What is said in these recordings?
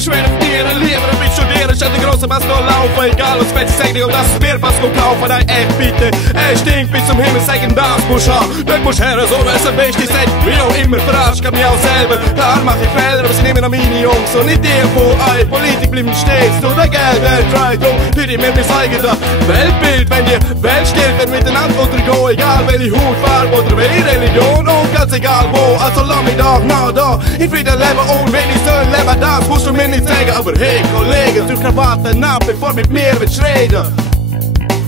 muss schwer verdienen, lieber ein bisschen studieren, statt den grossen Bass noch laufen. Egal was Fett sagt und dass es mir was kaufen. Nein, echt bitte, stinkt bis zum Himmel, sagen das muss haben. Dort muss her, so wär's am besten, sagt wie auch immer, verarscht mich auch selber. Klar mach ich Fehler, aber sie nehmen noch meine Jungs und nicht die von euch. Politik bleibt stets, nur der Geld, try to, für die mir bezeigen da Weltbild, wenn die Welt steht, wenn miteinander untergehen, egal welche Hautfarbe oder welche Religion und ganz egal wo, also lass mich doch nah da, in Frieden leben und wenn ich soll leben, das musst du mir nicht sagen, aber hey Kollege, du Krawatten ab, bevor mit mir willst reden.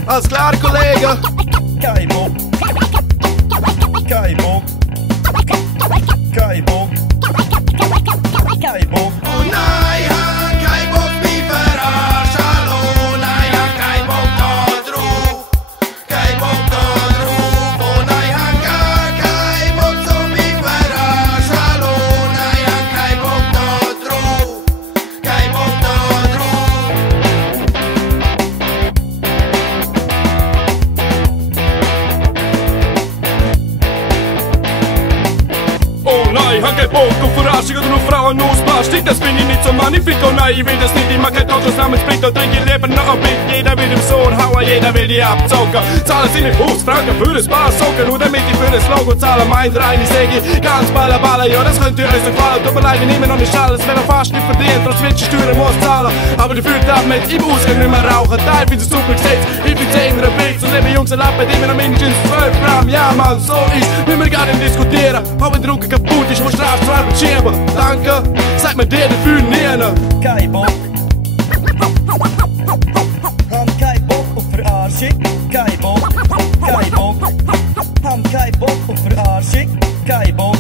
Alles klar, Kollege? Kein Bock. Kein Bock. Kein Bock. Kein Bock. Oh nein, han kein Bock mich verarschen, hallo, nein, han kein Bock da drauf, kein Bock da drauf, oh nein, han gar kein Bock so mich verarschen, hallo, nein, han kein Bock da drauf, kein Bock da drauf. Oh nein, han kein Bock auf Verarschung oder auf Frauen aus Plastik, das bin ich nicht so magnifik, oh nein, ich will das nicht, ich mag kein Autos namens Sprit und trinke lieber noch ein Bit, jeder will im Sohn hauen, jeder will die abzocken, zahlen sie nicht 50 Franken für ein paar Socken, nur damit ich für das Logo zahle, mein reine Säge, ganz baller, ja, das könnte euch so gefallen, tut mir leid, ich nehme noch nicht alles, wenn er fast nicht verdient, trotz Steuern muss zahlen, aber dafür darf man im Ausgang nicht mehr rauchen, Teil find's super gesetzt, ich find's eher ein Witz, und liebe Jungs, erlaubt immer noch mindestens 12 Gramm, ja Mann, so ist, müssen wir gar nicht diskutieren, auch wenn der Rücken kaputt ist, musst du raus zur Arbeit schieben, danke, sag mir dir dafür nie. Kein Bock. Han kein Bock auf Verarschung. Kein Bock. Kein Bock. Han kein Bock auf Verarschung. Kein Bock.